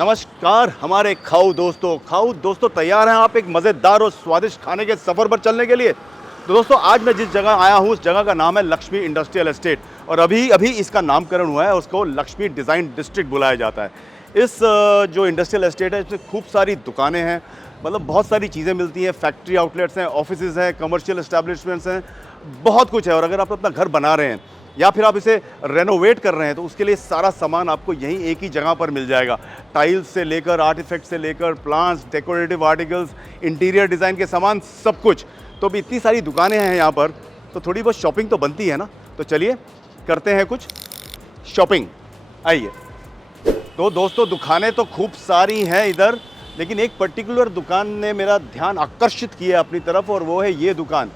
नमस्कार हमारे खाऊ दोस्तों तैयार हैं आप एक मज़ेदार और स्वादिष्ट खाने के सफ़र पर चलने के लिए। तो दोस्तों आज मैं जिस जगह आया हूँ उस जगह का नाम है लक्ष्मी इंडस्ट्रियल एस्टेट और अभी अभी इसका नामकरण हुआ है, उसको लक्ष्मी डिज़ाइन डिस्ट्रिक्ट बुलाया जाता है। इस जो इंडस्ट्रियल एस्टेट है इसमें खूब सारी दुकानें हैं, मतलब बहुत सारी चीज़ें मिलती हैं, फैक्ट्री आउटलेट्स हैं, ऑफिसेज़ हैं, कमर्शियल एस्टैब्लिशमेंट्स हैं, बहुत कुछ है। और अगर आप अपना घर बना रहे हैं या फिर आप इसे रेनोवेट कर रहे हैं तो उसके लिए सारा सामान आपको यहीं एक ही जगह पर मिल जाएगा। टाइल्स से लेकर आर्टिफैक्ट से लेकर plants, decorative articles, interior design के सामान, सब कुछ। तो अभी इतनी सारी दुकानें हैं यहाँ पर, तो थोड़ी बहुत शॉपिंग तो बनती है ना। तो चलिए करते हैं कुछ शॉपिंग, आइए। तो दोस्तों दुकानें तो खूब सारी हैं इधर, लेकिन एक पर्टिकुलर दुकान ने मेरा ध्यान आकर्षित किया अपनी तरफ और वो है ये दुकान,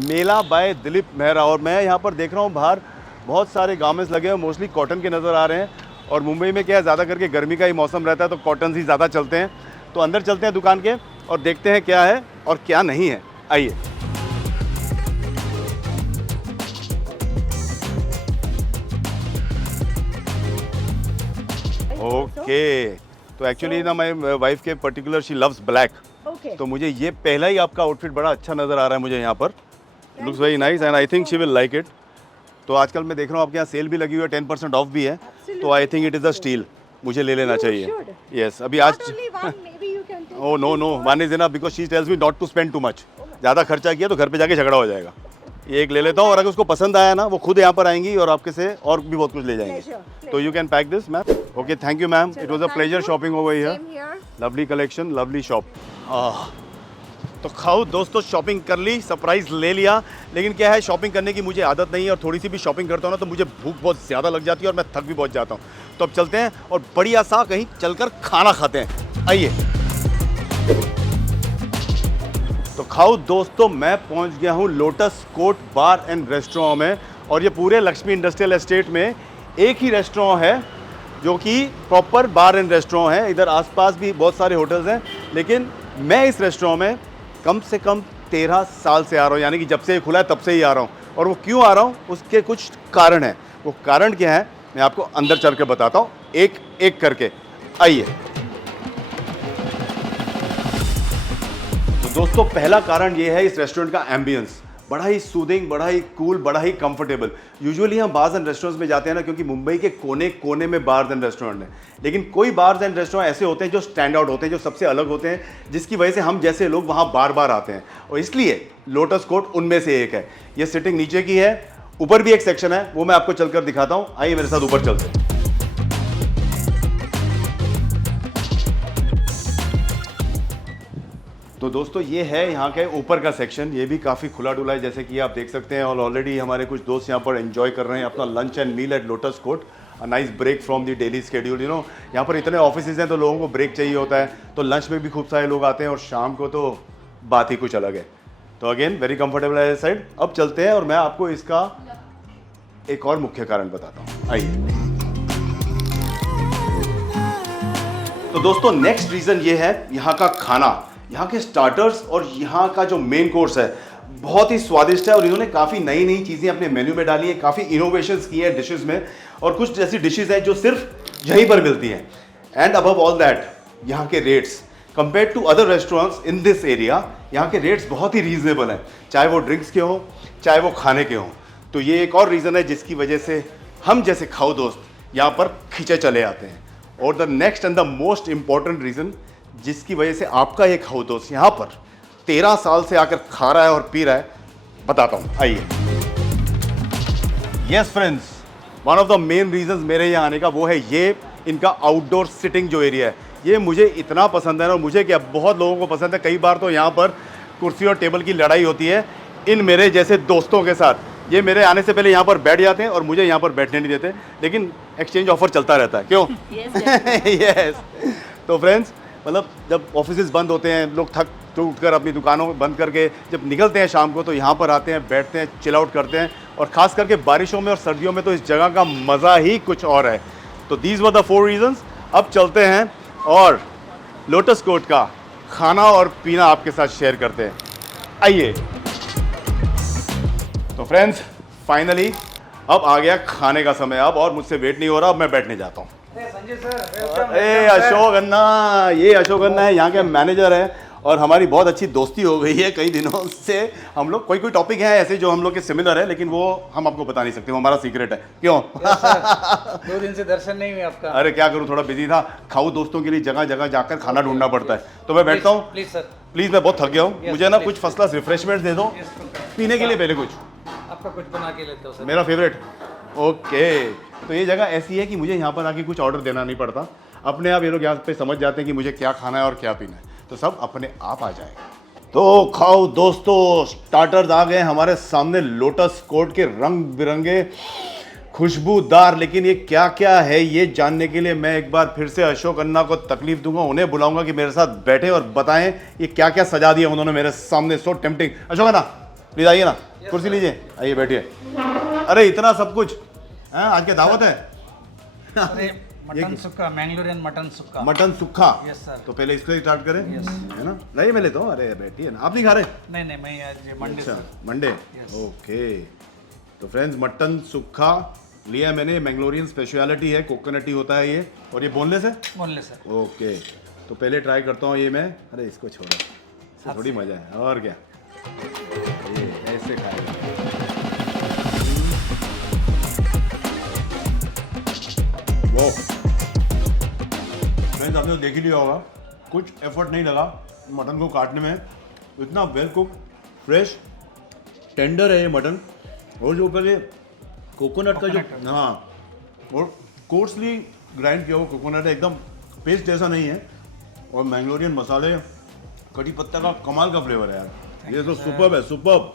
मेला बाय दिलीप मेहरा। और मैं यहाँ पर देख रहा हूँ बाहर बहुत सारे गारमेंट्स लगे हैं, मोस्टली कॉटन के नज़र आ रहे हैं। और मुंबई में क्या है, ज़्यादा करके गर्मी का ही मौसम रहता है तो कॉटन ही ज़्यादा चलते हैं। तो अंदर चलते हैं दुकान के और देखते हैं क्या है और क्या नहीं है, आइए। ओके, तो एक्चुअली ना माय वाइफ के पर्टिकुलर शी लव्स ब्लैक, तो मुझे ये पहला ही आपका आउटफिट बड़ा अच्छा नज़र आ रहा है मुझे यहाँ पर। Looks very nice and I think she will like it. तो आजकल मैं देख रहा हूँ आपके यहाँ सेल भी लगी हुई है, 10% ऑफ भी है, तो I think it is a steal, मुझे ले लेना चाहिए। यस, अभी आज oh no one is enough because she tells me not to spend too much. ज़्यादा खर्चा किया तो घर पे जाके झगड़ा हो जाएगा। ये एक ले लेता हूँ और अगर उसको पसंद आया ना वो खुद यहाँ पर आएंगी और आपके से और भी बहुत कुछ ले जाएंगे। तो you can pack this ma'am. Okay, thank you ma'am, it was a pleasure shopping over here. Lovely collection, lovely shop. तो खाओ दोस्तों, शॉपिंग कर ली, सरप्राइज़ ले लिया, लेकिन क्या है शॉपिंग करने की मुझे आदत नहीं है और थोड़ी सी भी शॉपिंग करता हूँ ना तो मुझे भूख बहुत ज़्यादा लग जाती है और मैं थक भी बहुत जाता हूँ। तो अब चलते हैं और बढ़िया सा कहीं चलकर खाना खाते हैं, आइए। तो खाओ दोस्तों, मैं पहुँच गया हूँ lotus court bar and restaurant में। और ये पूरे लक्ष्मी इंडस्ट्रियल एस्टेट में एक ही रेस्टोरेंट है जो कि प्रॉपर बार एंड रेस्टोरेंट है। इधर आसपास भी बहुत सारे होटल्स हैं, लेकिन मैं इस रेस्टोरेंट में कम से कम 13 साल से आ रहा हूँ, यानी कि जब से ये खुला है तब से ही आ रहा हूँ। और वो क्यों आ रहा हूँ उसके कुछ कारण हैं। वो कारण क्या है मैं आपको अंदर चल के बताता हूँ, एक एक करके, आइए। तो दोस्तों पहला कारण ये है इस रेस्टोरेंट का एम्बियंस, बड़ा ही सूदिंग, बड़ा ही कूल, बड़ा ही कंफर्टेबल। यूजुअली हम बार्स एंड रेस्टोरेंट्स में जाते हैं ना, क्योंकि मुंबई के कोने कोने में बार्स एंड रेस्टोरेंट हैं, लेकिन कोई बार्स एंड रेस्टोरेंट ऐसे होते हैं जो स्टैंड आउट होते हैं, जो सबसे अलग होते हैं, जिसकी वजह से हम जैसे लोग वहाँ बार बार आते हैं। और इसलिए लोटस कोर्ट उनमें से एक है। ये सिटिंग नीचे की है, ऊपर भी एक सेक्शन है, वो मैं आपको चलकर दिखाता हूँ, आइए मेरे साथ ऊपर चलते हैं। तो दोस्तों ये है यहाँ के ऊपर का सेक्शन, ये भी काफ़ी खुला डुला है जैसे कि आप देख सकते हैं। और ऑलरेडी हमारे कुछ दोस्त यहाँ पर एंजॉय कर रहे हैं अपना lunch and meal at Lotus Court, a nice break from the daily schedule. You know यहाँ पर इतने ऑफिसेज हैं तो लोगों को ब्रेक चाहिए होता है, तो लंच में भी खूब सारे लोग आते हैं और शाम को तो बात ही कुछ अलग है। तो अगेन वेरी कंफर्टेबल है इस साइड। अब चलते हैं और मैं आपको इसका एक और मुख्य कारण बताता हूँ, आइए। तो दोस्तों नेक्स्ट रीज़न ये है यहाँ का खाना, यहाँ के स्टार्टर्स और यहाँ का जो मेन कोर्स है बहुत ही स्वादिष्ट है। और इन्होंने काफ़ी नई नई चीज़ें अपने मेन्यू में डाली हैं, काफ़ी इनोवेशंस किए हैं डिशेस में, और कुछ ऐसी डिशेस हैं जो सिर्फ यहीं पर मिलती हैं। एंड अबव ऑल दैट यहाँ के rates compare to other restaurants in this area, यहाँ के रेट्स बहुत ही रीजनेबल हैं, चाहे वो ड्रिंक्स के हों चाहे वो खाने के हों। तो ये एक और रीज़न है जिसकी वजह से हम जैसे खाओ दोस्त यहाँ पर खींचे चले आते हैं। और the next and the most important reason जिसकी वजह से आपका एक खाओ दोस्त यहाँ पर 13 साल से आकर खा रहा है और पी रहा है, बताता हूँ, आइए। Yes friends, one of the main reasons मेरे यहाँ आने का वो है ये इनका आउटडोर सिटिंग जो एरिया है। ये मुझे इतना पसंद है ना, और मुझे क्या बहुत लोगों को पसंद है। कई बार तो यहाँ पर कुर्सी और टेबल की लड़ाई होती है इन मेरे जैसे दोस्तों के साथ। ये मेरे आने से पहले यहाँ पर बैठ जाते हैं और मुझे यहाँ पर बैठने नहीं देते, लेकिन एक्सचेंज ऑफर चलता रहता है, क्यों? यस। तो फ्रेंड्स, मतलब जब ऑफिसेज बंद होते हैं, लोग थक टूट कर अपनी दुकानों बंद करके जब निकलते हैं शाम को, तो यहाँ पर आते हैं, बैठते हैं, चिल आउट करते हैं। और ख़ास करके बारिशों में और सर्दियों में तो इस जगह का मज़ा ही कुछ और है। तो दीज वर द 4 रीजंस। अब चलते हैं और लोटस कोर्ट का खाना और पीना आपके साथ शेयर करते हैं, आइए। तो फ्रेंड्स फाइनली अब आ गया खाने का समय, अब और मुझसे वेट नहीं हो रहा, अब मैं बैठने जाता हूँ। Thank you sir. ए अशोक अन्ना, ये अशोक अन्ना है, यहाँ के मैनेजर है और हमारी बहुत अच्छी दोस्ती हो गई है कई दिनों से। हम लोग कोई टॉपिक है ऐसे जो हम लोग के सिमिलर है, लेकिन वो हम आपको बता नहीं सकते, वो हमारा सीक्रेट है। क्यों? 2 दिन से दर्शन नहीं हुए आपका। अरे क्या करूँ, थोड़ा बिजी था। खाऊ दोस्तों के लिए जगह जगह जाकर खाना ढूंढना पड़ता है, तो मैं बैठता हूँ। प्लीज सर, प्लीज, मैं बहुत थक गया हूँ, मुझे ना कुछ फर्स्ट क्लास रिफ्रेशमेंट दे दो पीने के लिए। पहले कुछ आपका कुछ बना के लेते हो सर। मेरा फेवरेट। ओके, तो ये जगह ऐसी है कि मुझे यहाँ पर आके कुछ ऑर्डर देना नहीं पड़ता, अपने आप ये लोग यहाँ पे समझ जाते हैं कि मुझे क्या खाना है और क्या पीना है, तो सब अपने आप आ जाएगा। तो खाओ दोस्तों, स्टार्टर्स आ गए हमारे सामने, लोटस कोट के रंग बिरंगे खुशबूदार। लेकिन ये क्या क्या है, ये जानने के लिए मैं एक बार फिर से अशोक अन्ना को तकलीफ दूंगा, उन्हें बुलाऊंगा कि मेरे साथ बैठे और बताएं ये क्या क्या सजा दिया उन्होंने मेरे सामने। सो टेम्पटिंग। अशोक अन्ना प्लीज आइए ना, कुर्सी लीजिए, आइए बैठिए। अरे इतना सब कुछ है, आज क्या दावत है? अरे mutton sukka, Mangalorean mutton sukka. Mutton sukka. Yes sir. तो पहले इसको स्टार्ट करें, Yes. है ना? नहीं मैं लेता हूँ। अरे बैठिए ना, आप नहीं खा रहे? नहीं नहीं, मैं आज मंडे अच्छा, सर। मंडे। Yes. ओके, तो फ्रेंड्स मटन सुक्खा लिया मैंने, मैंगलोरियन स्पेशलिटी है, कोकोनटी होता है ये, और ये बोनलेस है। Boneless sir. ओके, तो पहले ट्राई करता हूँ ये मैं। अरे इसको छोड़ो, इससे थोड़ी मजा है, और क्या ये ऐसे खाएगा। वो फ्रेंड्स आपने तो देख ही लिया होगा, कुछ एफर्ट नहीं लगा मटन को काटने में, इतना वेल कुक, फ्रेश, टेंडर है ये मटन। और जो ऊपर ये कोकोनट का जो, हाँ, और कोर्सली ग्राइंड किया हुआ कोकोनट है, एकदम पेस्ट जैसा नहीं है। और मैंगलोरियन मसाले, कड़ी पत्ता का कमाल का फ्लेवर है यार, ये तो सुपर्ब है, सुपर्ब।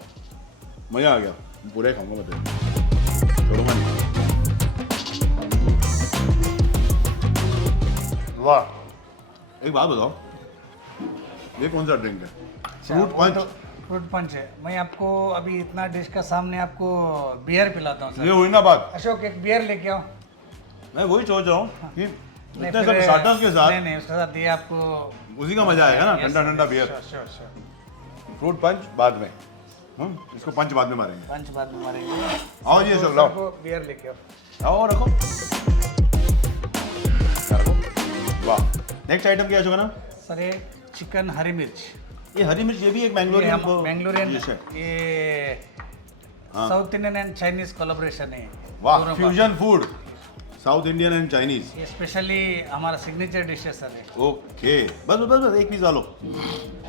मज़ा आ गया, पूरे खाऊंगा मैं तो, छोड़ूंगा नहीं। वाह, एक बात बताओ, ये कौन सा ड्रिंक है? Fruit punch. फ्रूट पंच है। मैं आपको अभी इतना डिश का सामने आपको बियर पिलाता हूँ ये सर। हुई ना बात, अशोक एक बियर लेके आओ। मैं वही सोच रहा हूँ कि नहीं, इतने सब फिर- स्टार्टर्स के नहीं साथ नहीं, उसके साथ ये आपको उसी का मजा आएगा ना, Yes, ठंडा sir, ठंडा yes, beer. sure, sure, sure। Fruit punch बाद में, इसको पंच बाद में मारेंगे। पंच बाद में मारेंगे। आओ जी अशोक, लाओ, सबको बियर लेके आओ। आओ रखो। वाह, नेक्स्ट आइटम क्या होगा ना? सर ये चिकन हरी मिर्च। ये हरी मिर्च, ये भी एक ये मैंगलोरियन हम मैंगलोरियन, डिश है। ये हाँ। South Indian and Chinese collaboration है। वाह, दोनों का। Fusion food, south Indian and Chinese. ये स्पेशली हमारा सिग्नेचर डिश है सर ये। ओके, बस बस बस एक पीस लो,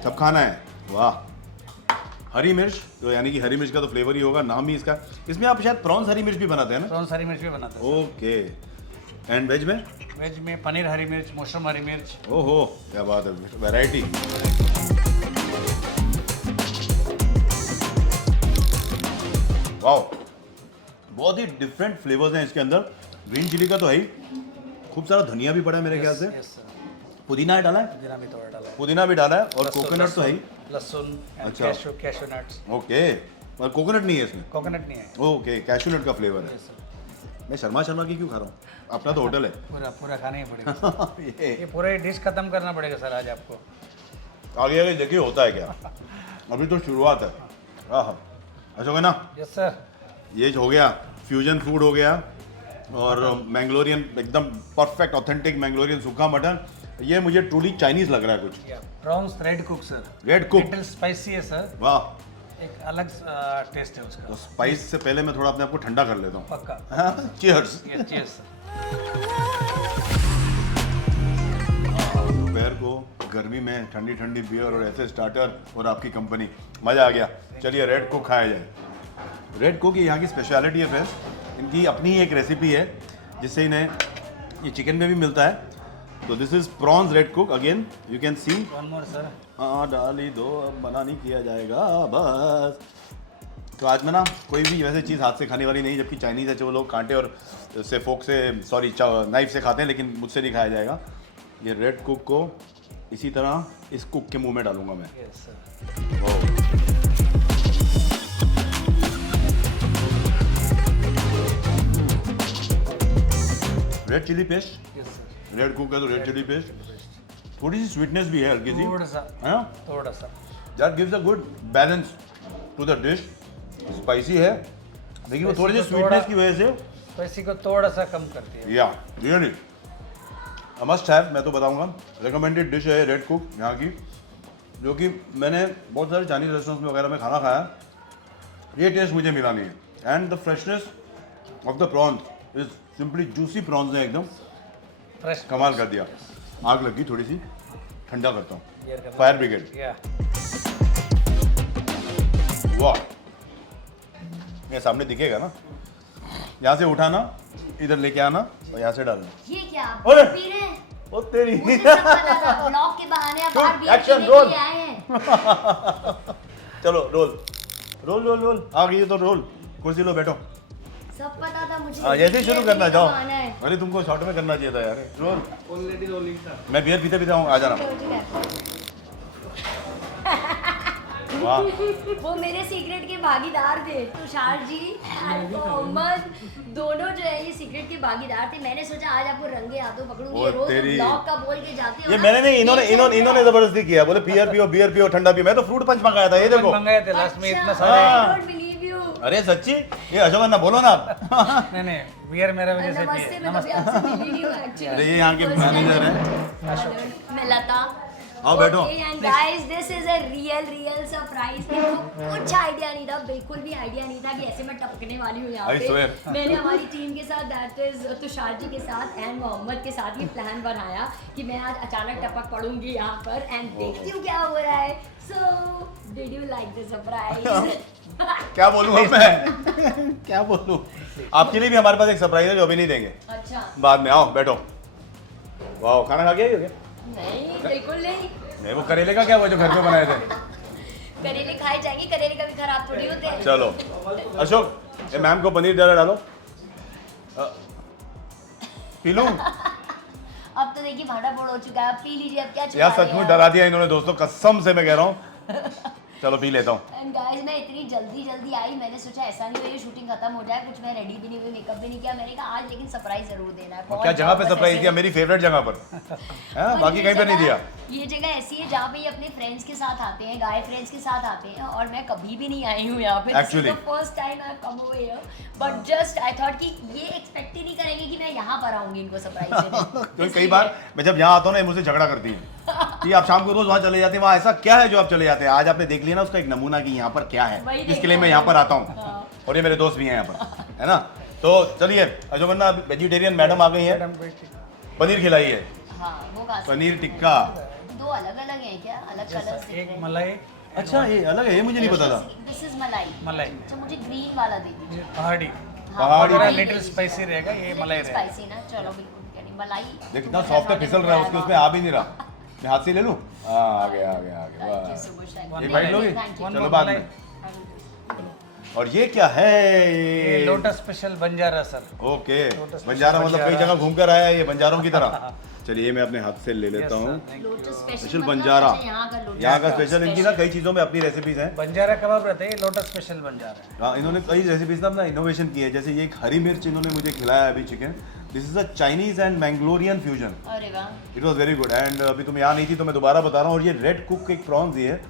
सब खाना है। वाह, हरी मिर्च, तो यानी कि हरी मिर्च का तो फ्लेवर ही होगा, नाम ही इसका। इसमें आप शायद प्रॉन्स हरी मिर्च भी बनाते हैं ना? प्रॉन्स हरी मिर्च भी बनाते हैं ओके, एंड वेज में? वेज में पनीर हरी मिर्च, मशरूम हरी मिर्च। ओहो, क्या बात है, वैरायटी। वाह, बहुत ही डिफरेंट फ्लेवर्स हैं इसके अंदर। ग्रीन चिली का तो है ही, खूब सारा धनिया भी पड़ा है मेरे ख्याल से, यस सर। पुदीना डाला है, पुदीना भी थोड़ा डाला है। पुदीना भी डाला है, और कोकोनट तो है ही। लहसुन, अच्छा। Cashew nuts. ओके, और कोकोनट नहीं है इसमें? कोकोनट नहीं है। ओके, कैशू नट का फ्लेवर है। Yes sir. मैं शर्मा शर्मा की क्यों खा रहा हूँ, अपना तो होटल है। पूरा पूरा खाना ही पड़ेगा। ये ये पूरा डिश खत्म करना पड़ेगा सर आज आपको। आगे आगे देखिए होता है क्या, अभी तो शुरुआत है। हाँ, अच्छा होगा ना? Yes sir. ये हो गया, फ्यूजन फूड हो गया, और मैंगलोरियन एकदम परफेक्ट ऑथेंटिक मैंगलोरियन सूखा मटन। ये मुझे ट्रूली चाइनीज लग रहा है कुछ। Prawns red cook sir. Red cook, little spicy है सर, वाह। एक अलग टेस्ट है तो उसका। स्पाइस से पहले मैं थोड़ा अपने आप को ठंडा कर लेता हूँ। पक्का। चीयर्स। Yes cheers. दोपहर को गर्मी में ठंडी ठंडी बियर और ऐसे स्टार्टर और आपकी कंपनी, मज़ा आ गया। चलिए रेड कुक खाया जाए। रेड कुक यहाँ की स्पेशलिटी है फ्रेंड्स, इनकी अपनी ही एक रेसिपी है जिससे इन्हें, ये चिकन में भी मिलता है। तो this is prawns red cook, again you can see. One more sir. हाँ डाल ही दो, अब मना नहीं किया जाएगा बस। तो आज मैं ना कोई भी वैसे चीज़ हाथ से खाने वाली नहीं, जबकि चाइनीज़ है जो लोग कांटे और से फोक से, सॉरी नाइफ से खाते हैं, लेकिन मुझसे नहीं खाया जाएगा। ये रेड कुक को इसी तरह इस कुक के मुंह में डालूंगा मैं। Yes sir. Oh, red chilli paste, yes sir. Red कुक है तो रेड चिली पेस्ट, थोड़ी सी स्वीटनेस भी है हल्की सी, थोड़ा सा, है ना? थोड़ा सा। That gives a good balance to the dish. Spicy है, लेकिन वो थोड़ी सी Spicy को स्वीटनेस थोड़ा- की वजह से, तो इसी को थोड़ा सा कम करती है। या रियली मस्ट हैव, मैं तो बताऊंगा रिकमेंडेड डिश है रेड कुक यहाँ की, जो कि मैंने बहुत सारे चाइनीज रेस्टोरेंट्स में वगैरह में खाना खाया, ये टेस्ट मुझे मिला नहीं है। And the freshness of the prawns is simply juicy prawns है एकदम, फ्रेश कमाल कर दिया। आग लगी, थोड़ी सी ठंडा करता हूँ, Here करना। Fire brigade. या वाह, ये सामने दिखेगा ना, यहाँ से उठाना, इधर लेके आना और यहाँ से डालना। ये क्या आप अरे! पी रहे हैं? ओ तेरी मुझे सब पता था, ब्लॉग के बहाने आप बाहर बियर Action, पीने roll! के लिए आए हैं। चलो रोल रोल रोल रोल, आ गई है तो रोल, कुर्सी लो बैठो। सब पता था मुझे। हाँ जैसे ही शुरू करना, जाओ। बहाना है। अरे तुमको शॉर्ट में करना चाहिए था यार, रोल। मैं बियर पीते पीते हूँ, आ जाना। वाह, वो मेरे सीक्रेट के भागीदार थे, तुषार जी और मोहम्मद दोनों जो है ये सीक्रेट के भागीदार थे। मैंने सोचा आज आपको रंगे हाथों पकड़ूंगी, ओ रोज तेरी। ब्लॉग का बोल के जाते हो ये ना, मैंने नहीं, इन्होंने ये इन्होंने सब इन्होंने मेरा- जबरदस्ती किया, बोले बियर पियो ठंडा पियो। मैं तो फ्रूट पंच मंगाया था, ये देखो। मंगाए थे लास्ट में इतना अच्छा, सारे। हाँ। I don't believe you। अरे सच्ची, ये अशोक ना बोलो ना आप। नहीं नहीं, बियर मेरा वजह से नमस्ते, पिए। मैं कभी आपसे मिली नहीं हूँ actually। अरे ये यहाँ के First time मैनेजर हैं। मैं लता। आओ बैठो। And guys this is a real surprise. मेरे को कुछ आइडिया नहीं था, बिल्कुल भी आइडिया नहीं था कि ऐसे मैं टपकने वाली हूँ यहाँ I पे। swear। मैंने हमारी टीम के साथ, दैट इज तुषार जी के साथ एंड मोहम्मद के साथ ये प्लान बनाया कि मैं आज अचानक टपक पड़ूंगी यहाँ पर एंड देखती हूँ क्या हो रहा है। So did you like the surprise? क्या बोलूँ अब मैं? क्या बोलूँ? आपके लिए भी हमारे पास एक सरप्राइज है जो अभी नहीं देंगे, अच्छा बाद में। आओ बैठो। वाह, खाना खा के आई हो क्या? नहीं, बिल्कुल नहीं। नहीं, वो करेले का क्या हुआ जो घर पे बनाए थे? करेले खाए जाएंगे, करेले कभी खराब थोड़ी होते हैं। चलो अशोक, ये मैम को पनीर ज़्यादा डालो। पी लूं? अब तो देखिए भाड़ा फोड़ हो चुका है, अब पी लीजिए। अब क्या यार सचमुच डरा दिया इन्होंने दोस्तों, कसम से मैं कह रहा हूँ। चलो पी लेता हूँ। एंड गाइस मैं इतनी जल्दी आई, मैंने सोचा ऐसा नहीं हो ये शूटिंग खत्म हो जाए, कुछ मैं रेडी भी नहीं हुई, मेकअप भी नहीं किया। मैंने कहा आज लेकिन सरप्राइज जरूर देना है। और क्या जगह पे सरप्राइज दिया? मेरी फेवरेट जगह पर, हाँ, बाकी कहीं पे नहीं दिया। ये जगह ऐसी है जहाँ पे ये अपने फ्रेंड्स के साथ आते हैं, गाय फ्रेंड्स के साथ आते हैं, और मैं कभी भी नहीं आई हूँ यहाँ पे। Actually। First time I come over here, but just I thought कि ये एक्सपेक्ट ही नहीं करेंगे कि मैं यहाँ पर आऊंगी इनको सरप्राइज देने। क्योंकि कई बार मैं जब यहाँ आता हूँ ना, ये मुझसे झगड़ा करती है कि आप शाम को रोज वहाँ चले जाते हैं, वहाँ ऐसा क्या है जो आप चले जाते हैं? आज आपने देख लिया ना उसका एक नमूना कि यहाँ पर क्या है, वही इसके लिए देखा मैं है। यहाँ पर आता हूँ। हाँ। और ये मेरे दोस्त भी हैं यहाँ पर, है ना? तो चलिए अशोक अन्ना, वेजिटेरियन मैडम आ गई है, पनीर खिलाई है, हाँ वो खा सकते पनीर टिक्का। हैं। दो अलग अलग हैं क्या? अलग कलर्स दिख रहे एक हैं। मलाई, अच्छा ये अलग है, ये मुझे नहीं पता था। दिस इज मलाई। मलाई अच्छा मुझे ग्रीन वाला दे दीजिए। पहाड़ी, पहाड़ी थोड़ा मलाई लिटिल दे दीजिए। स्पाइसी रहेगा, ये मलाई रहेगा। स्पाइसी ना, चलो बिल्कुल कह रही मलाई। देख कितना सॉफ्ट है, फिसल रहा है उसके, उसमें आ भी नहीं रहा। मैं हाथ से ले लूँ? हाँ आ गया आ गया आ थैंक यू गया। So much. एक बाइट लोगे? Thank you. चलो बाद में। और ये क्या है? ये lotus special Banjara sir. Okay, lotus Banjara मतलब कई बंजारा। जगह घूम कर आया है ये बंजारों की तरह। चलिए ये मैं अपने हाथ से ले लेता हूँ। लोटस स्पेशल बंजारा, यहाँ का लोटस यहाँ का स्पेशल। इनकी ना कई चीज़ों में अपनी रेसिपीज हैं। बंजारा कबाब रहते हैं, लोटस स्पेशल बंजारा है। हाँ, इन्होंने कई रेसिपीज ना अपना इनोवेशन की है। जैसे ये एक हरी मिर्च इन्होंने मुझे खिलाया अभी, chicken. This is a Chinese and Mangalorean fusion. अरे वाह। It was very good. And अभी तुम यहाँ नहीं थी तो मैं दोबारा बता रहा हूँ। और ये रेड कुक एक प्रॉन्स ये है,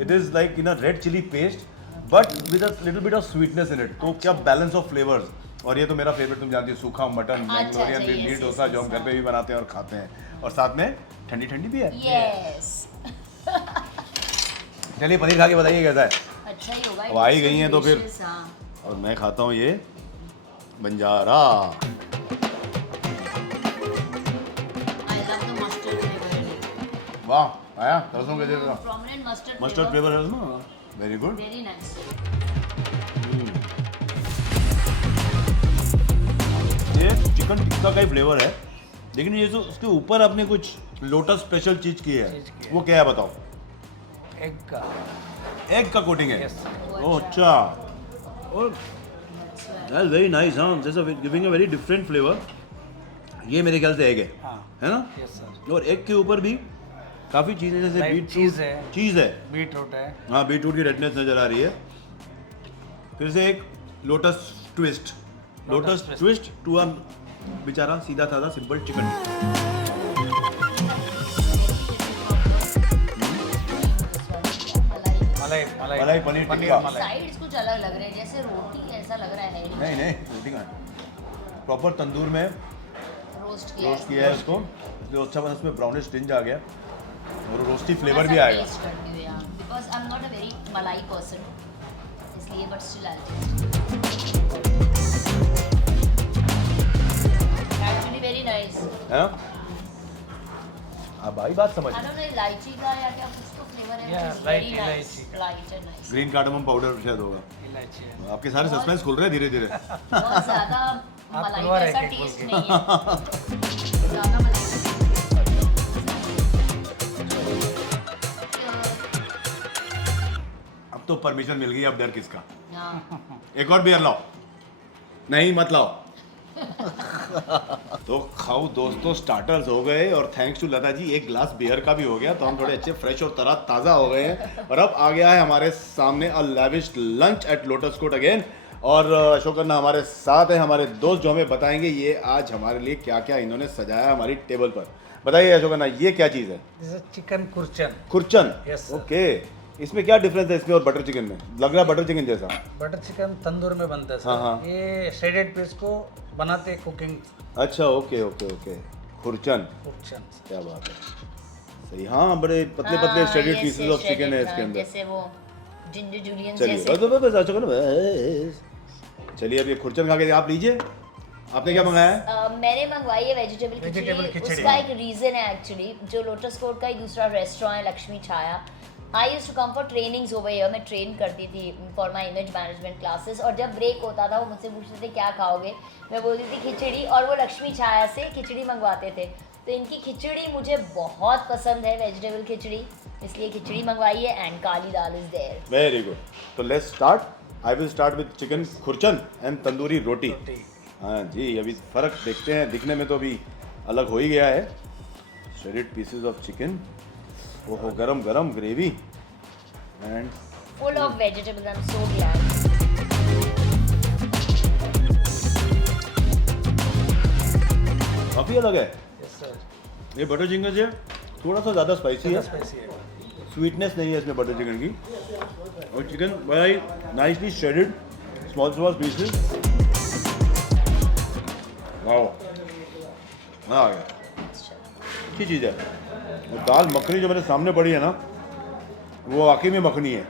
it is like in a red chilli paste but with a little bit of sweetness in it. तो क्या बैलेंस ऑफ फ्लेवर्स। और ये तो मेरा फेवरेट, तुम जानती हो, सूखा मटन, मैंगलोरियन अच्छा, इडली yes, डोसा yes, जो हम घर पे भी बनाते हैं और खाते हैं, और साथ में ठंडी ठंडी भी है। यस। चलिए पनीर खा के बताइए कैसा है। अच्छा ही होगा। अब आ ही गई हैं तो फिर। Delicious, हाँ। और मैं खाता हूँ ये Banjara. I love the mustard flavor. वाह, आया सरसों के जैसा Prominent mustard mustard flavor. Flavour है उसमें। Very good. Very nice. ये चिकन टिक्का का ही फ्लेवर है, लेकिन ये जो उसके ऊपर आपने कुछ लोटस स्पेशल चीज की है, चीज़ की है। वो क्या है बताओ? एग का। एग का कोटिंग है। Yes. ओह अच्छा। और दैट्स वेरी नाइस। हाँ, जैसा giving a very different flavour. ये मेरे ख्याल से एग है, हाँ। है ना? Yes sir. और एग के ऊपर भी काफी चीजें, जैसे Like बीट cheese है। चीज है। बीटरूट है। हाँ, बीटरूट की रेडनेस नजर आ रही है। फिर से एक Lotus twist, Lotus twist। Twist to a बेचारा सीधा साधा सिंपल चिकन। मलाई मलाई मलाई पनीर टिक्का। मलाई। साइड्स कुछ अलग लग रहे हैं, जैसे रोटी ऐसा लग रहा है। नहीं नहीं, रोटी का प्रॉपर तंदूर में रोस्ट किया रोस्ट किया है उसको। जो अच्छा बस उसमें ब्राउनिश टिंज आ गया और रोस्टी फ्लेवर भी आएगा। टेस्ट करती हूँ यार, because I am not a very malai person, इसलिए but still I taste. Actually very nice. है अब आई बात समझ। आई डोंट नो इलायची का या क्या कुछ तो फ्लेवर है, Yeah, which is very light nice, इलायची। light and nice। Green cardamom powder शायद होगा। इलायची है। आपके सारे सस्पेंस खुल रहे हैं धीरे धीरे। बहुत ज़्यादा मलाई खुलवा रहे जैसा थे, टेस्ट बोल नहीं है। ज़्यादा मलाई अब तो परमिशन मिल गई, अब डर किसका। हाँ। एक और बियर लाओ। नहीं मत लाओ। तो खाओ दोस्तों, स्टार्टर्स हो गए और थैंक्स टू लता जी एक ग्लास बियर का भी हो गया, तो हम थोड़े अच्छे फ्रेश और तरह ताज़ा हो गए हैं। और अब आ गया है हमारे सामने a lavish lunch at Lotus Court again. और अशोक अन्ना हमारे साथ है, हमारे दोस्त जो हमें बताएंगे ये आज हमारे लिए क्या क्या इन्होंने सजाया हमारी टेबल पर। बताइए अशोक अन्ना, ये क्या चीज़ है? This is chicken khurchan. Khurchan. Yes, sir. Okay, इसमें क्या डिफरेंस है इसमें और बटर चिकन में? लग रहा है बटर चिकन जैसा। बटर चिकन तंदूर में बनता है हाँ, सर। हाँ। ये श्रेडेड पीस को बनाते कुकिंग अच्छा, ओके ओके ओके। खुरचन, कुर्चन। क्या बात है। सही, हाँ बड़े पतले पतले स्ट्रेटेड पीसेस ऑफ चिकन है इसके अंदर। जैसे वो जिंजर जूलियन चलिए जैसे। बस अच्छा करो बस। चलिए अब ये खुरचन खा के आप लीजिए। आपने क्या मंगाया है? मैंने मंगवाई है वेजिटेबल Vegetable खिचड़ी। खिचड़ी। उसका एक रीज़न है एक्चुअली, जो लोटस कोट का ही दूसरा रेस्टोरेंट है Lakshmi Chhaya. I used to come for trainings over here. मैं ट्रेन करती थी for my image management classes, और जब ब्रेक होता था वो मुझसे पूछते थे क्या खाओगे, मैं बोलती थी खिचड़ी, और वो लक्ष्मी छाया से खिचड़ी मंगवाते थे। तो इनकी खिचड़ी मुझे बहुत पसंद है, वेजिटेबल खिचड़ी, इसलिए खिचड़ी मंगवाई है। And kali dal is there. Very good. तो let's start. I will start with chicken khurchan and tandoori roti. हाँ जी, अभी फर्क देखते हैं, दिखने में तो अभी अलग हो ही गया है। श्रेडेड पीसेस ऑफ चिकन, ओहो गरम गरम gravy and full of vegetables, I am so glad. काफ़ी अलग है। Yes sir. ये बटर चिकन से थोड़ा सा ज़्यादा स्पाइसी है, स्पाइसी है। स्वीटनेस नहीं है इसमें बटर चिकन की। और chicken very nicely shredded, small small pieces. Wow, मज़ा आ गया, अच्छी चीज़ है। और दाल मखनी जो मेरे सामने पड़ी है ना, वो वाकई में मखनी है।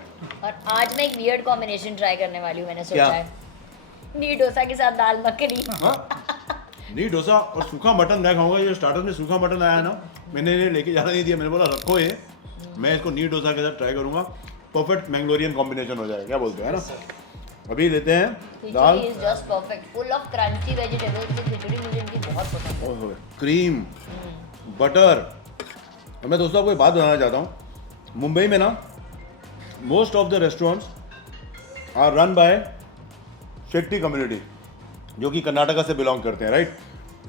और आज मैं एक वियर्ड कॉम्बिनेशन ट्राई करने वाली हूँ, मैंने सोचा क्या? है नी डोसा के साथ दाल मखनी। हाँ, नहीं डोसा और सूखा मटन मैं खाऊंगा। ये स्टार्टर में सूखा मटन आया है ना, मैंने इन्हें लेके जाना नहीं दिया, मैंने बोला रखो ये, मैं इसको नी डोसा के साथ ट्राई करूंगा। परफेक्ट मैंगलोरियन कॉम्बिनेशन हो जाएगा, क्या बोलते हैं ना। अभी लेते हैं दाल। Khichdi is just perfect, full of crunchy vegetables. Khichdi मुझे इनकी बहुत पसंद है। ओहो, क्रीम, बटर। और मैं दोस्तों आपको एक बात बताना चाहता हूँ, मुंबई में ना most of the restaurants are run by Shetty community, जो कि कर्नाटका से बिलोंग करते हैं, राइट।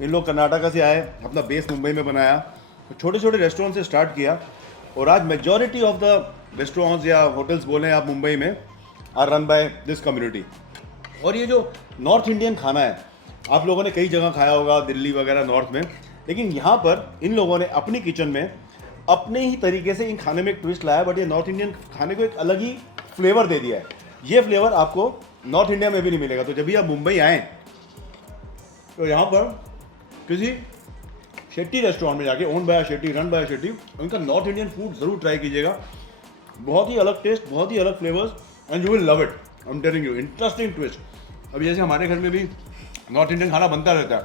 इन लोग कर्नाटका से आए, अपना बेस मुंबई में बनाया, तो छोटे छोटे रेस्टोरेंट से स्टार्ट किया, और आज मेजॉरिटी ऑफ द रेस्टोरेंट्स या होटल्स बोलें आप मुंबई में are run by this community. और ये जो नॉर्थ इंडियन खाना है, आप लोगों ने कई जगह खाया होगा, दिल्ली वगैरह नॉर्थ में, लेकिन यहाँ पर इन लोगों ने अपनी किचन में अपने ही तरीके से इन खाने में एक ट्विस्ट लाया, बट ये नॉर्थ इंडियन खाने को एक अलग ही फ्लेवर दे दिया है। ये फ्लेवर आपको नॉर्थ इंडिया में भी नहीं मिलेगा। तो जब भी आप मुंबई आएँ तो यहाँ पर किसी शेट्टी रेस्टोरेंट में जाके, own by Shetty, run by Shetty, उनका नॉर्थ इंडियन फूड ज़रूर ट्राई कीजिएगा। बहुत ही अलग टेस्ट, बहुत ही अलग flavours, and you will love it. I am telling you, interesting twist. अभी जैसे हमारे घर में भी नॉर्थ इंडियन खाना बनता रहता है,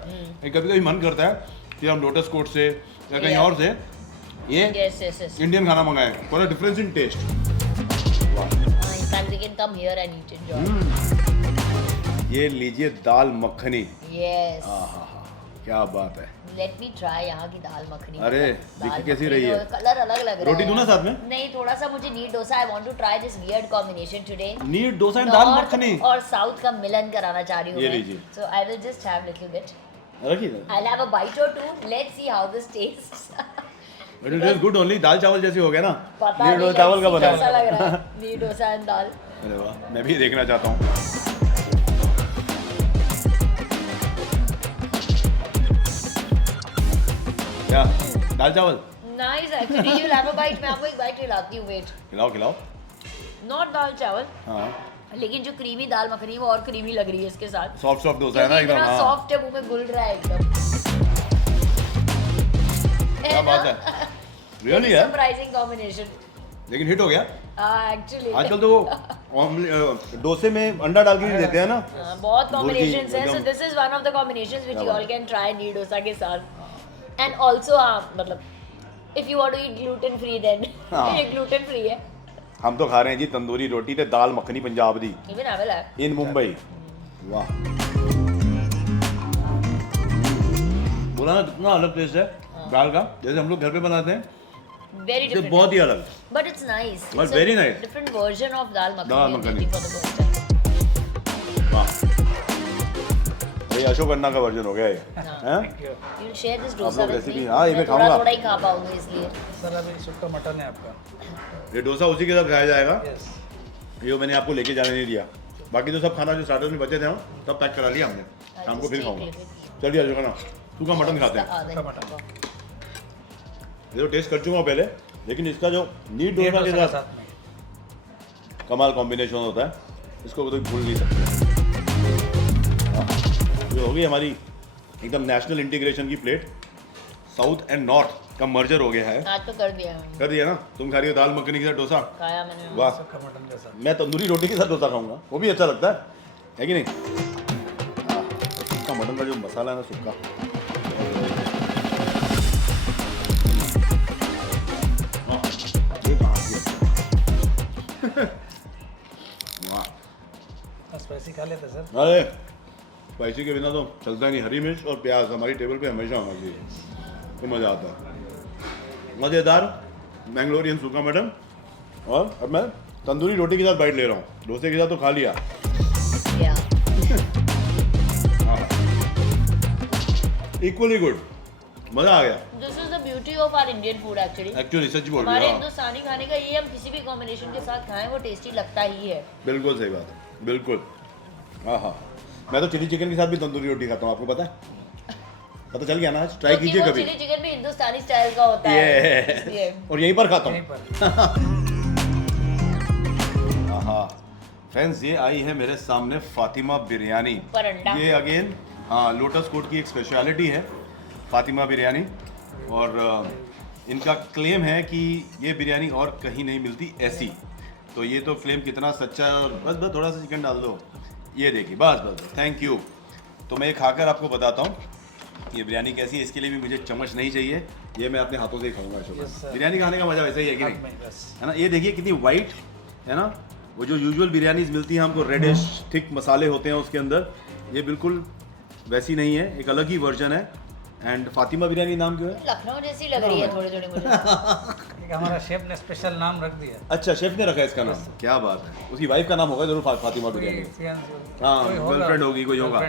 कभी कभी मन करता है कि हम लोटस कोट से या कहीं और से ये Yes, yes, yes. इंडियन खाना मंगाएं, for a difference in taste. In fact, we can come here and eat it, John. ये लीजिए दाल मखनी। Yes. क्या बात है। Let me try यहाँ की दाल मखनी। अरे, दाल दिखी कैसी मखनी रही है? तो कलर अलग लग रहा है। रोटी दूँ ना साथ में? नहीं, थोड़ा सा मुझे neer dosa. I want to try this weird combination today. Neer dosa and dal North makhani. और साउथ का मिलन कराना चाह रही हूँ ये मैं। लीजिए। So I will just have little bit. रखिए। I'll have a bite or two. Let's see how this tastes. It is good only. दाल चावल जैसे हो गया ना, पता नीट नहीं चावल का बना कैसा है। लग रहा है नीट डोसा एंड दाल। अरे वाह, मैं भी देखना चाहता हूँ। क्या दाल चावल? Nice actually. You'll have a bite. मैं आपको एक बाइट खिलाती हूँ। Wait. खिलाओ खिलाओ। Not दाल चावल, हाँ, लेकिन जो क्रीमी दाल मखनी है वो और क्रीमी लग रही है इसके साथ। सॉफ्ट सॉफ्ट डोसा है ना क्योंकि एकदम। इतना हाँ, सॉफ्ट है, मुंह में घुल रहा है एकदम। क्या बात है, रियली है, सरप्राइजिंग कॉम्बिनेशन लेकिन हिट हो गया। एक्चुअली आजकल तो वो डोसे में अंडा डाल के नहीं देते हैं ना। बहुत कॉम्बिनेशंस हैं, सो एकदम। This is one of the combinations which क्या यू बात all can try neer dosa के साथ। एंड आल्सो मतलब if you want to eat gluten free then हाँ। ये ग्लूटेन फ्री है। हम तो खा रहे हैं जी तंदूरी रोटी ते दाल मखनी पंजाब दी even I will in Mumbai. वाह, बोला ना कितना अलग टेस्ट है दाल का, जैसे हम लोग घर पे बनाते हैं वेरी इससे डिफरेंट, बहुत ही अलग। But it's nice, But very nice. Different version of dal dal makhani makhani. For the first वाह, ये अशोक अन्ना का वर्जन हो गया ये, हैं? टाइम। यू शेयर दिस आप डोसा लोग विद रेसिपी, मी। हाँ, ये मैं खाऊंगा। थोड़ा ही खा पाऊंगी इसलिए। सर अभी सुक्का मटन है आपका। ये डोसा उसी के साथ खाया जाएगा, यस ये मैंने आपको लेके जाने नहीं दिया। बाकी तो सब खाना जो स्टार्टर में बचे थे हम सब पैक करा लिया हमने, शाम को फिर खाऊंगा। चलिए अशोक अन्ना सूखा मटन खाते हैं। टमाटर ये तो टेस्ट कर चुका हूँ पहले, लेकिन इसका जो नीट ये डोसा के डोसा के साथ साथ में कमाल कॉम्बिनेशन होता है, इसको तो भूल नहीं सकते। ये होगी हमारी एकदम नेशनल इंटीग्रेशन की प्लेट, साउथ एंड नॉर्थ का मर्जर हो गया है। आज तो कर दिया मैंने, कर दिया ना, तुम खा रही हो दाल मखनी के साथ डोसा, खाया मैंने। वाह। सुक्का मटन के साथ। मैं तंदूरी रोटी के साथ डोसा खाऊंगा, वो भी अच्छा लगता है कि नहीं? सुक्का मटन का जो मसाला है ना, सुक्का ये कहाँ से? वाह, स्पाइसी खा लेते सर। अरे स्पाइसी के बिना तो चलता ही नहीं। हरी मिर्च और प्याज हमारी टेबल पे हमेशा होना चाहिए, तो मज़ा आता है। मज़ेदार मैंगलोरियन सूखा मटन, और अब मैं तंदूरी रोटी के साथ बाइट ले रहा हूँ, डोसे के साथ तो खा लिया। इक्वली गुड, मज़ा आ गया। This is the beauty of our Indian food actually. Actually सच बोल हमारे रही हो, हिंदुस्तानी खाने का ये, हम किसी भी कॉम्बिनेशन के साथ खाएं वो टेस्टी लगता ही है। बिल्कुल सही बात है, बिल्कुल। हाँ हाँ, मैं तो चिली चिकन के साथ भी तंदूरी रोटी खाता हूँ, आपको पता है? पता चल गया ना, आज ट्राई कीजिए कभी। चिली चिकन भी हिंदुस्तानी स्टाइल का होता है इसलिए। और यहीं पर खाता यहीं हूँ। पर हाँ फ्रेंड्स, ये आई है मेरे सामने फातिमा बिरयानी। परंडा। ये अगेन हाँ लोटस कोट की एक स्पेशलिटी है फातिमा बिरयानी, और इनका क्लेम है कि ये बिरयानी और कहीं नहीं मिलती ऐसी। तो ये तो क्लेम कितना सच्चा है, और बस बस थोड़ा सा चिकन डाल दो, ये देखिए, बस बस, थैंक यू। तो मैं ये खाकर आपको बताता हूँ ये बिरयानी कैसी है। इसके लिए भी मुझे चम्मच नहीं चाहिए, ये मैं अपने हाथों से ही खाऊंगा। Yes, sir. बिरयानी खाने का मजा वैसे ही है कि हाथ नहीं, में बस। है ना? ये देखिए कितनी वाइट है ना, वो जो यूजुअल बिरयानीज मिलती हैं हमको, रेडिश थिक मसाले होते हैं उसके अंदर, ये बिल्कुल वैसी नहीं है, एक अलग ही वर्जन है। एंड फातिमा बिरयानी नाम क्यों है? लखनऊ जैसी लग रही है थोड़ी थोड़ी मुझे। एक हमारा शेफ ने स्पेशल नाम रख दिया। अच्छा, शेफ ने रखा है इसका नाम, क्या बात है। उसकी वाइफ का नाम होगा जरूर फातिमा बिरयानी। हाँ, गर्लफ्रेंड होगी, कोई होगा।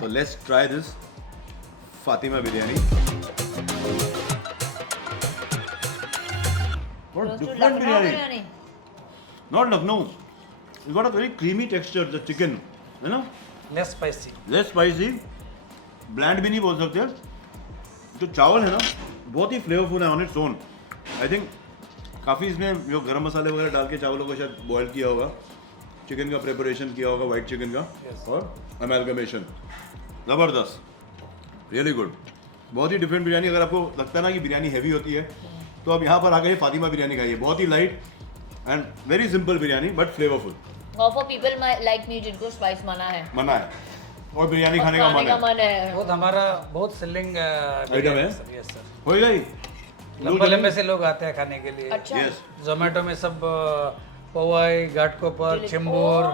तो let's try this Fatima biryani. Different biryani, not Lucknow, it got a very creamy texture, the chicken है ना, less spicy. Less spicy, bland भी नहीं बोल सकते। जो चावल है ना बहुत ही फ्लेवरफुल है on its own. I think काफ़ी इसमें जो गरम मसाले वगैरह डाल के चावलों को शायद बॉयल किया होगा, चिकन का प्रिपरेशन किया होगा, वाइट चिकन का, Yes. और अमेलगमेशन, ज़बरदस्त, रियली गुड। बहुत ही डिफरेंट बिरयानी। अगर आपको लगता है ना कि बिरयानी हैवी होती है, तो आप यहाँ पर आकर ये फातिमा बिरयानी खाइए। बहुत ही light and very simple biryani, but flavourful. और फॉर पीपल लाइक मी जिनको स्पाइस मना है, मना है और बिरयानी खाने का मन है, है। बहुत हमारा बहुत सेलिंग आइटम है। Yes sir. हो गई। लंबे लंबे से लोग आते हैं खाने के लिए। अच्छा। यस, जोमेटो में सब पवाई, घाटकोपर, दिल्ली- चिम्बोर, ओह।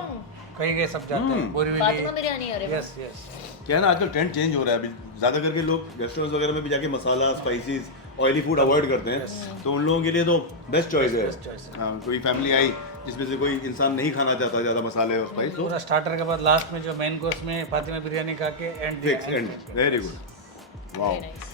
कहीं कहीं सब जाते हैं। फातिमा बोरीवली। बिरयानी, अरे वाह। Yes yes. क्या है ना, आजकल ट्रेंड चेंज हो रहा है। अभी ज़्यादा करके लोग रेस्टोरेंट्स वगैरह में भी जाके मसाला, स्पाइसेस, ऑयली फूड अवॉइड करते हैं, तो उन लोगों के लिए तो बेस्ट चॉइस Best choice है। है। हाँ, कोई फैमिली आई जिसमें से कोई इंसान नहीं खाना चाहता ज़्यादा मसाले और स्पाइस, तो पूरा स्टार्टर के बाद लास्ट में जो मेन कोर्स में फातिमा बिरयानी खा के and fix and very good. Wow, Very nice.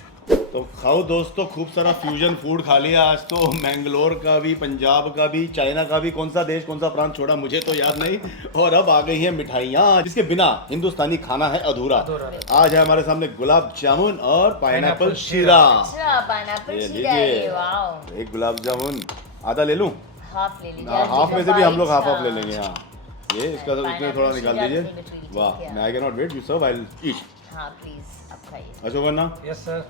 तो खाओ दोस्तों, खूब सारा फ्यूजन फूड खा लिया आज तो। मैंगलोर का भी, पंजाब का भी, चाइना का भी, कौन सा देश कौन सा प्रांत छोड़ा मुझे तो याद नहीं। और अब आ गई हैं मिठाइयाँ, जिसके बिना हिंदुस्तानी खाना है अधूरा। आज है हमारे सामने गुलाब जामुन और पाइनएप्पल शीरा। अच्छा, पाइनएप्पल ये शीरा, लीजिए, अरे वाओ। एक गुलाब जामुन आधा ले लूं? हाफ ले लीजिए। हाफ में से भी हम लोग हाफ हाँ। ले लेंगे। हाँ, ये इसका तो इसमें थोड़ा निकाल दीजिए। वाह, मैं I can not wait, you serve, I will eat. हाँ प्लीज, अब खाइए। Ashok Anna, yes sir.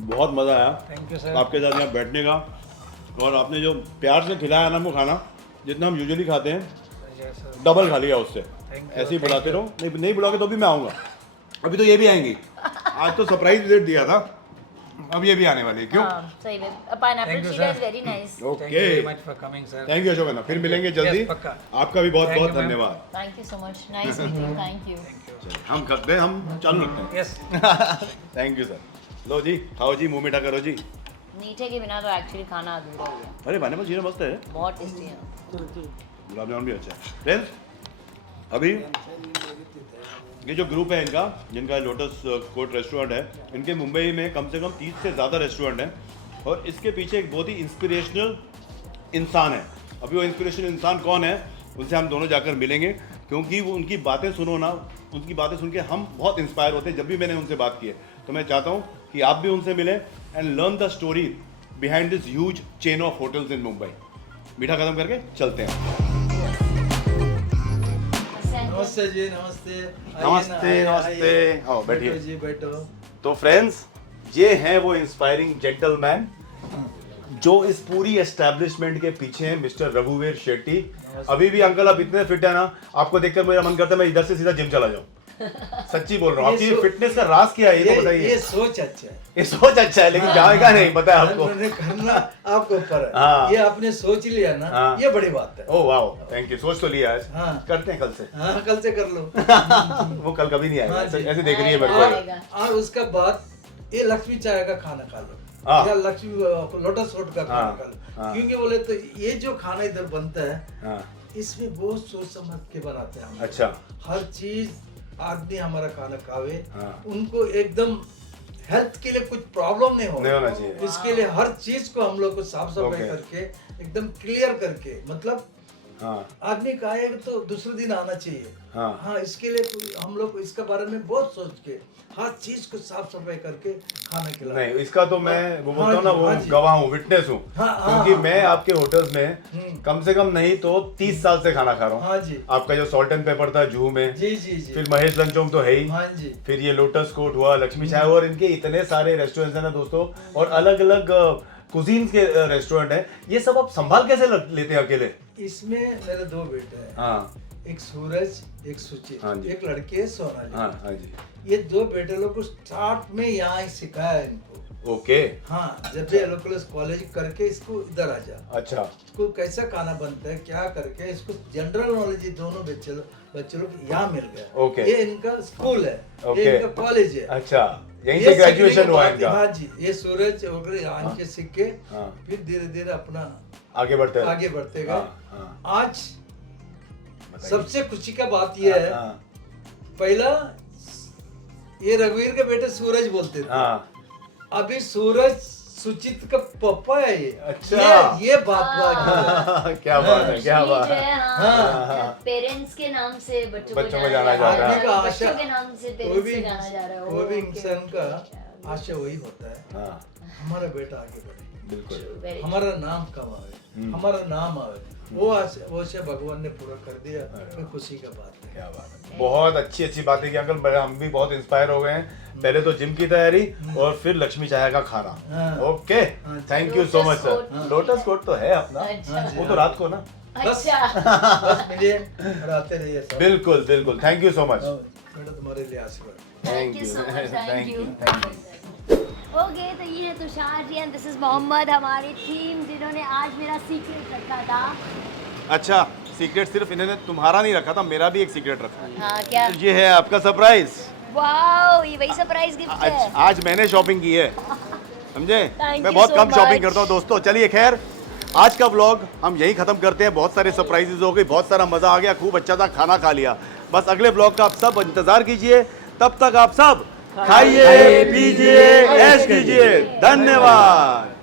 बहुत मज़ा आया थैंक यू सर। आपके साथ यहाँ बैठने का, और आपने जो प्यार से खिलाया ना हमको खाना, जितना हम यूजुअली खाते हैं यस सर। डबल खा लिया उससे। Thank you, ऐसे ही thank बुलाते you। रहो, नहीं बुलाओगे तो भी मैं आऊँगा। अभी तो ये भी आएंगी, आज तो सरप्राइज विजिट दिया था, अब ये भी आने वाली है, क्यों? सही में pineapple Thank you, sheera sir. Is very nice. Thank you okay, very much for coming sir. Thank you Ashok Anna, फिर मिलेंगे जल्दी। Yes, पक्का। आपका भी बहुत Thank बहुत you, ma'am. धन्यवाद। Thank you so much, nice meeting, thank you. हम करते हैं, हम चालू रखते हैं। यस। Thank you sir. लो जी, खाओ जी, मुंह मीठा करो जी। मीठे के बिना तो एक्चुअली खाना अधूरा ही है। अरे पाइनएप्पल शीरा मस्त है, बहुत टेस्टी है। गुलाब जामुन भी अच्छा है। फ्रेंड्स, अभी ये जो ग्रुप है इनका, जिनका लोटस कोर्ट रेस्टोरेंट है, इनके मुंबई में कम से कम 30 से ज़्यादा रेस्टोरेंट हैं, और इसके पीछे एक बहुत ही इंस्पिरेशनल इंसान है। अभी वो इंस्पिरेशनल इंसान कौन है, उनसे हम दोनों जाकर मिलेंगे, क्योंकि वो उनकी बातें सुनो ना, उनकी बातें सुन के हम बहुत इंस्पायर होते हैं। जब भी मैंने उनसे बात की है, तो मैं चाहता हूँ कि आप भी उनसे मिलें and learn the story behind this huge chain of hotels in Mumbai. मीठा खत्म करके चलते हैं। नमस्ते जी, नमस्ते। नमस्ते, नमस्ते। आओ, बैठिए। बैठो जी, बैठो। तो फ्रेंड्स, ये हैं वो इंस्पायरिंग जेंटलमैन जो इस पूरी एस्टैब्लिशमेंट के पीछे हैं, मिस्टर रघुवीर शेट्टी। अभी भी अंकल आप इतने फिट है ना, आपको देखकर मेरा मन करता है मैं इधर से सीधा जिम चला जाऊं। सच्ची बोल रहा हूँ। आपकी फिटनेस का राज क्या है, ये तो बताइए। ये सोच अच्छा है। ये सोच अच्छा है, लेकिन जाएगा नहीं, पता है आपको। उन्होंने करना आपके ऊपर है। हाँ। ये आपने सोच लिया ना, हाँ। ये बड़ी बात है। Oh wow, thank you. सोच तो लिया आज, हाँ। करते हैं कल से। हाँ, कल से कर लो। वो कल कभी नहीं आएगा, हाँ जी। ऐसे देख रही है मेरे आएगा। को। और उसका बाद ये लक्ष्मी चाय का खाना खा लो, हाँ। या लक्ष्मी लोटस रोड का खाना हाँ, खा लो। हाँ। क्योंकि बोले तो ये जो खाना इधर बनता है, हाँ, इसमें बहुत सोच समझ के बनाते हैं हम। अच्छा। हर चीज आदमी हमारा खाना खावे, हाँ। उनको एकदम हेल्थ के लिए कुछ प्रॉब्लम नहीं नहीं होना चाहिए। इसके लिए हर चीज को हम लोग को साफ सफाई Okay. करके एकदम क्लियर करके, मतलब हाँ, आदमी का आएगा तो दूसरे दिन आना चाहिए। हाँ। हाँ, इसके लिए हम लोग इसके बारे में बहुत सोच के हर चीज को साफ सफाई करके खाना खिलाते नहीं, इसका तो मैं वो बोलता हूँ ना, हाँ जी, वो हाँ जी। गवाह हूँ, विटनेस हूँ। हाँ, हाँ, क्योंकि हाँ। मैं आपके होटल्स में कम से कम नहीं तो 30 साल से खाना खा रहा हूँ। हाँ जी। आपका जो सॉल्ट एंड पेपर था जूहू में, जी जी जी। फिर महेश लंचोम तो है ही, हाँ जी। फिर ये लोटस कोर्ट हुआ, लक्ष्मी चाय, और इनके इतने सारे रेस्टोरेंट्स हैं ना दोस्तों, और अलग अलग कुजीन्स के रेस्टोरेंट हैं। ये सब आप संभाल कैसे लेते हैं अकेले? इसमें मेरे दो बेटे हैं। हाँ, एक सूरज, एक सुचित, हाँ जी। एक लड़की है सोनाली। हाँ, हाँ जी। ये दो बेटे लोग को स्टार्ट में यहाँ ही सिखाया इनको। ओके, हाँ, जब भी एलोकुलस कॉलेज करके इसको इधर आ जा, अच्छा। इसको कैसा खाना बनता है, क्या करके इसको जनरल नॉलेज ये दोनों बच्चे लोग यहाँ मिल गया। ओके। ये इनका स्कूल है, ओके। ये इनका कॉलेज है। अच्छा, यहीं ये से सीखने ग्रेजुएशन के हुआ बाद- इनका। हाँ जी, ये सूरज वगैरह यहाँ के सीख के हाँ। फिर धीरे धीरे अपना आगे बढ़ते हैं। आगे बढ़ते गए। हाँ, हाँ। आज बताइए। सबसे खुशी का बात यह है, हाँ, पहला ये रघुवीर के बेटे सूरज बोलते थे, हाँ। अभी सूरज सुचित का पापा है ये। अच्छा। ये बात बात क्या बात है, क्या ये बात जो है। है हाँ। पेरेंट्स के नाम से बच्चों बच्चों को जाना जा रहा है। आदमी का आशा, बच्चों के नाम से कोई पेरेंट्स भी से जाना जा रहा है। कोई भी ओके, इंसान ओके, का ओके। आशा वही होता है, हाँ, हमारा बेटा आगे बढ़े, बिल्कुल। Very हमारा नाम कमावे, हमारा नाम आवे। वो आशा भगवान ने पूरा कर दिया। अरे ये खुशी का बात है। क्या बात है, बहुत अच्छी अच्छी बातें की अंकल। हम भी बहुत इंस्पायर हो गए हैं। पहले तो जिम की तैयारी और फिर लक्ष्मी चाय का खाना। हाँ। Okay, thank you so much lotus sir. Court. Lotus court तो है अपना, अच्छा। वो तो रात को ना। अच्छा। बस मिलिए और आते रहिए सब। बिल्कुल बिल्कुल, थैंक यू सो मच। बेटा तुम्हारे लिए आशीर्वाद। Thank you so much, thank you. Okay, तो ये है Tushar ji and this is Mohammad, हमारी टीम जिन्होंने आज मेरा सीक्रेट रखा था। अच्छा, सीक्रेट सिर्फ इन्होंने तुम्हारा नहीं रखा था, मेरा भी एक सीक्रेट रखा है। हाँ, क्या? ये है आपका सरप्राइज। वाओ, ये वही सरप्राइज गिफ्ट है। आज मैंने शॉपिंग की है, समझे। Thank मैं you बहुत so कम शॉपिंग much. करता हूँ दोस्तों। चलिए खैर, आज का व्लॉग हम यही खत्म करते हैं। बहुत सारे सरप्राइजेज हो गई, बहुत सारा मजा आ गया, खूब अच्छा था, खाना खा लिया। बस अगले व्लॉग का आप सब इंतजार कीजिए। तब तक आप सब खाइए, पीजिए, ऐश कीजिए। धन्यवाद।